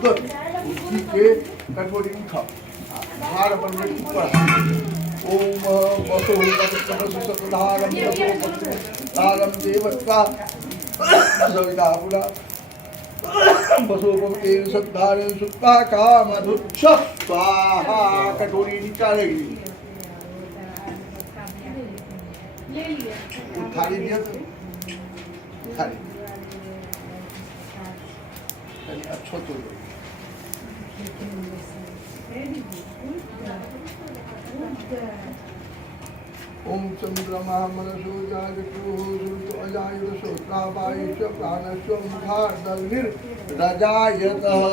उदक उसी के कटोरी उठा हार अपन में ऊपर ओम बसो धारम बसो धारम देवता सविता पुरा बसो तेल सद्धारण सुक्ता काम धुच्छ स्वाहा कटोरी निकालेगी थाली दिया तो थाली अच्छा तो ओम चंद्रमा मनसो जागतो सुरतो अजायत श्रोत्रावायुष्य प्राणस्व मुखार्दग्निर रजायतः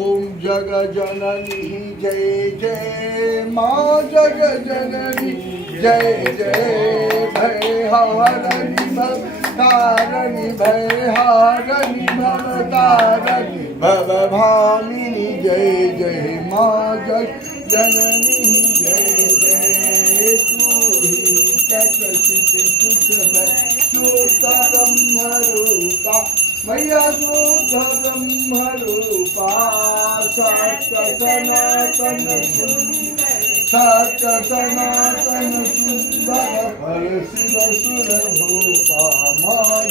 ओम जग जननी जय जय माँ जग जननी जय जय भयहारिणी भवतारिणी भयहारिणी भवतारिणी भवभामिनी जय जय माँ जग जननी जय जय शुद्ध ब्रह्म रूपा मैया शुद्ध ब्रह्म रूपा सत्य सनातन सुंदर सत्य सनातन सुंदर हर शिव सुर भूपा माँ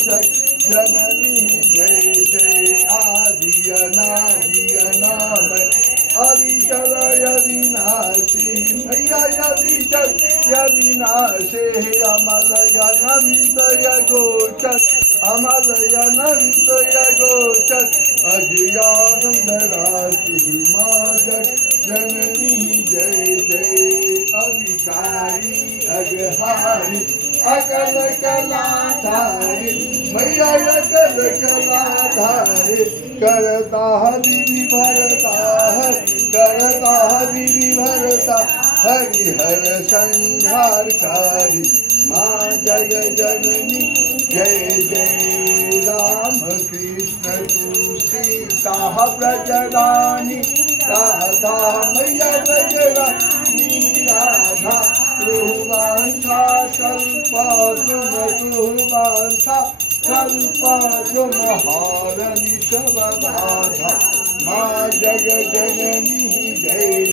जननी जय जय आदि अनादि अनामय अविचल अविनाशी मैया अविचल अविनाशे अमर अनंत गोचर अमर अनंत गोचर अजयानंद राशि माँ जननी जय जय अविकारी अगहारी अकल कलाधारी मैया अकल कलाधारी करता विधि भरता है करता विधि भरता हरिहर संहारकारी माँ जय जननी जय जय राम कृष्ण तू सीता ब्रजरानी राधा मैया ब्रजरानी राधा रुवांसा कल्पा रुवांसा कल्पा हारणी सब बाधा माँ जग जननी जय